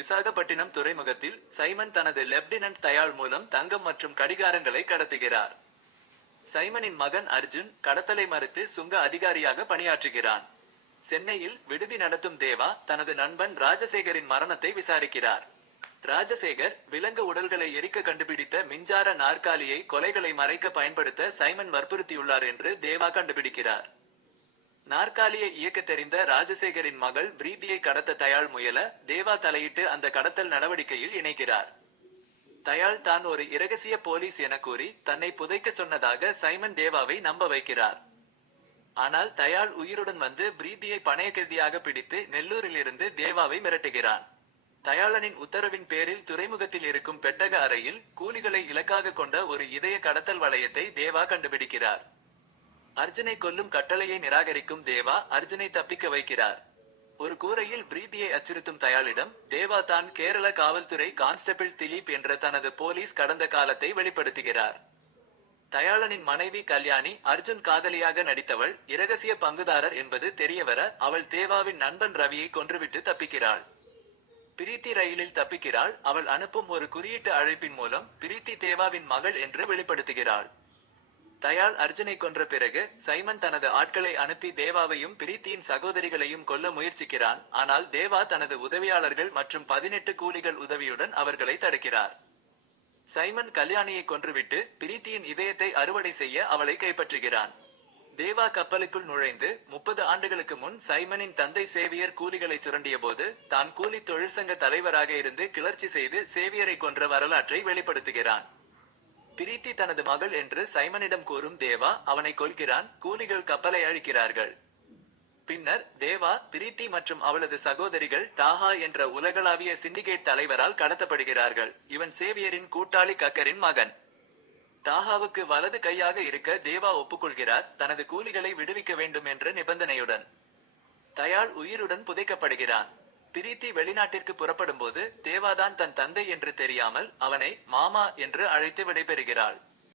விசாகப்பட்டினம் துறைமுகத்தில் சைமன் தனது லெப்டினன்ட் தயாள் மூலம் தங்கம் மற்றும் கடிகாரங்களை கடத்துகிறார். சைமனின் மகன் அர்ஜுன் கடத்தலை மறுத்து சுங்க அதிகாரியாக பணியாற்றுகிறான். சென்னையில் விடுதி நடத்தும் தேவா தனது நண்பன் ராஜசேகரின் மரணத்தை விசாரிக்கிறார். ராஜசேகர் விலங்கு உடல்களை எரிக்க கண்டுபிடித்த மின்சார நாற்காலியை கொலைகளை மறைக்க பயன்படுத்த சைமன் வற்புறுத்தியுள்ளார் என்று தேவா கண்டுபிடிக்கிறார். நாற்காலியை இயக்க தெரிந்த ராஜசேகரின் மகள் பிரீத்தியை கடத்த தயாள் முயல தேவா தலையிட்டு அந்த கடத்தல் நடவடிக்கையில் இணைக்கிறார். தயாள் தான் ஒரு இரகசிய போலீஸ் என கூறி தன்னை புதைக்க சொன்னதாக சைமன் தேவாவை நம்ப வைக்கிறார். ஆனால் தயாள் உயிருடன் வந்து பிரீத்தியை பணையகைதியாக பிடித்து நெல்லூரிலிருந்து தேவாவை மிரட்டுகிறான். தயாளனின் உத்தரவின் பேரில் துறைமுகத்தில் இருக்கும் பெட்டக அறையில் கூலிகளை இலக்காக கொண்ட ஒரு இதய கடத்தல் வளையத்தை தேவா கண்டுபிடிக்கிறார். அர்ஜுனை கொல்லும் கட்டளையை நிராகரிக்கும் தேவா அர்ஜுனை தப்பிக்க வைக்கிறார். ஒரு கூரையில் பிரீத்தியை அச்சுறுத்தும் தயாளிடம் தேவா தான் கேரள காவல்துறை கான்ஸ்டபிள் திலீப் என்ற தனது போலீஸ் கடந்த காலத்தை வெளிப்படுத்துகிறார். தயாளனின் மனைவி கல்யாணி அர்ஜுன் காதலியாக நடித்தவள் இரகசிய பங்குதாரர் என்பது தெரியவர அவள் தேவாவின் நண்பன் ரவியை கொன்றுவிட்டு தப்பிக்கிறாள். பிரீத்தி ரயிலில் தப்பிக்கிறாள். அவள் அனுப்பும் ஒரு குறியீட்டு அழைப்பின் மூலம் பிரீத்தி தேவாவின் மகள் என்று வெளிப்படுத்துகிறாள். தயாள் அர்ஜுனை கொன்ற பிறகு சைமன் தனது ஆட்களை அனுப்பி தேவாவையும் பிரீத்தியின் சகோதரிகளையும் கொல்ல முயற்சிக்கிறான். ஆனால் தேவா தனது உதவியாளர்கள் மற்றும் 18 கூலிகள் உதவியுடன் அவர்களை தடுக்கிறார். சைமன் கல்யாணியை கொன்றுவிட்டு பிரீத்தியின் இதயத்தை அறுவடை செய்ய அவளை கைப்பற்றுகிறான். தேவா கப்பலுக்குள் நுழைந்து 30 ஆண்டுகளுக்கு முன் சைமனின் தந்தை சேவியர் கூலிகளை சுரண்டிய போது தான் கூலி தொழிற்சங்க தலைவராக இருந்து கிளர்ச்சி செய்து சேவியரை கொன்ற வரலாற்றை வெளிப்படுத்துகிறான். பிரீத்தி தனது மகள் என்று சைமனிடம் கூறும் தேவா அவனை கொல்கிறான். கூலிகள் கப்பலை அழிக்கிறார்கள். பின்னர் தேவா பிரீத்தி மற்றும் அவளது சகோதரிகள் டாஹா என்ற உலகளாவிய சிண்டிகேட் தலைவரால் கடத்தப்படுகிறார்கள். இவன் சேவியரின் கூட்டாளி கக்கரின் மகன். டாஹாவுக்கு வலது கையாக இருக்க தேவா ஒப்புக்கொள்கிறார், தனது கூலிகளை விடுவிக்க வேண்டும் என்ற நிபந்தனையுடன். தயாள் உயிருடன் புதைக்கப்படுகிறான். பிரீத்தி வெளிநாட்டிற்கு புறப்படும் போது தேவாதான் தன் தந்தை என்று தெரியாமல் அவனை மாமா என்று அழைத்து விடைபெறுகிறாள்.